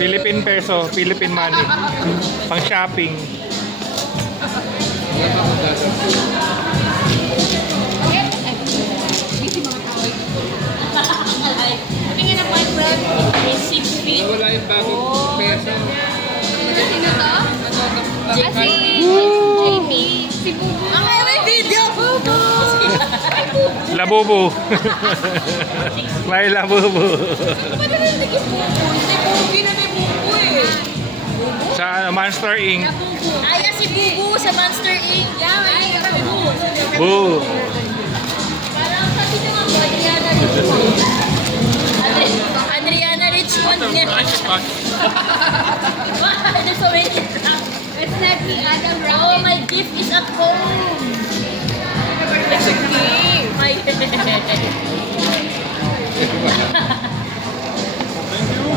Philippine peso, Philippine money. Pang shopping. Tingin na point, Brad. May 6 feet. Wala yung bagong peso. Sino to? JP. JP. Si Bubu. Ang may video. Bubu. Labubu. May labubu. Ba't narinig yung Bubu? Si Bubu na may Bubu eh. Sa Monster Inc. Ay, si Bubu sa Monster Inc. Yeah, may Bubu. Boo. Parang sabi niyo nga po, Adriana Richmond. Adriana Richmond niya. There's so many. It's like the Adam Rock. Oh, my gift is at home. It's a gift. My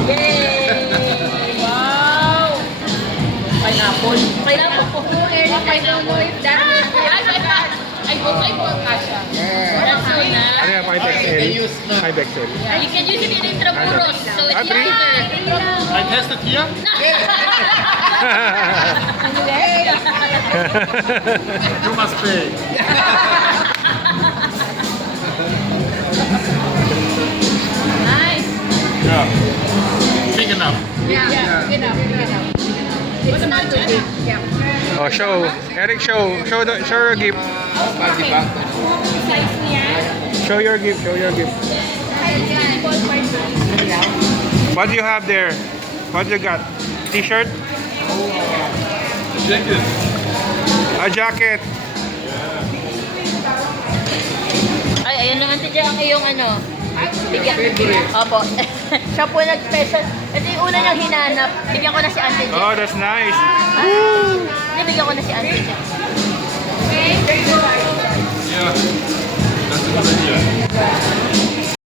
Yay! Wow! Pineapple. Pineapple. I don't know if that will fit. I hope Kasha. That's so nice. Ano yan? 5XL? 5XL. You can use it in Intramuros, so it's Three? lighter. I tested here. You must pay. Nice. Yeah. Big enough. Yeah, good enough. It's not too big. Yeah. Oh, show. Eric, show. Show your gift. Size niya. Show your gift. Show your gift. What do you have there? What you got? T-shirt? Jacket. A jacket. Ay, ayun naman si Jack ang iyong ano. Bigyan. Opo. Siya po nag-special. Ito yung una niyang hinanap. Bigyan ko na si Auntie Jack. Oh, that's nice. Hindi, bigyan ko na si Auntie Jack. Yeah. That's a good idea.